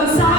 I'm sorry.